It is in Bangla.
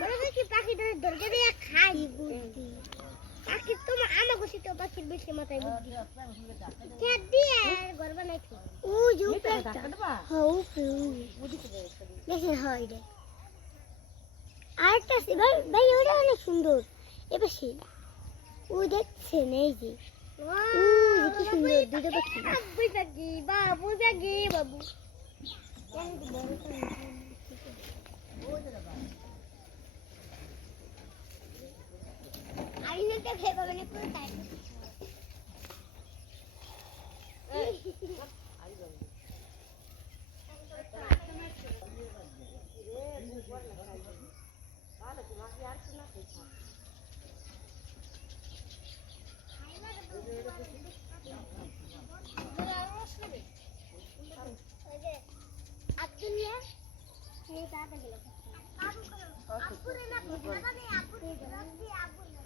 মনে হয় কি পাখিটা দর্গে দিয়ে খাই বুদ্ধি পাখি তো আমার ঘোষিত পাখির বেশি মাথায় বুদ্ধি খেয়ে দিয়ে গর্ব নাই ও যে বেশি হয় রে আরেকটা সিগার ভাই ওটা অনেক সুন্দর এ বেশি ও দেখছে নেই যে বাবু বাবু tiap hari bawa ni pun tak. आप पूरे ना पूरा नहीं आप पूरे ना भी आप पूरे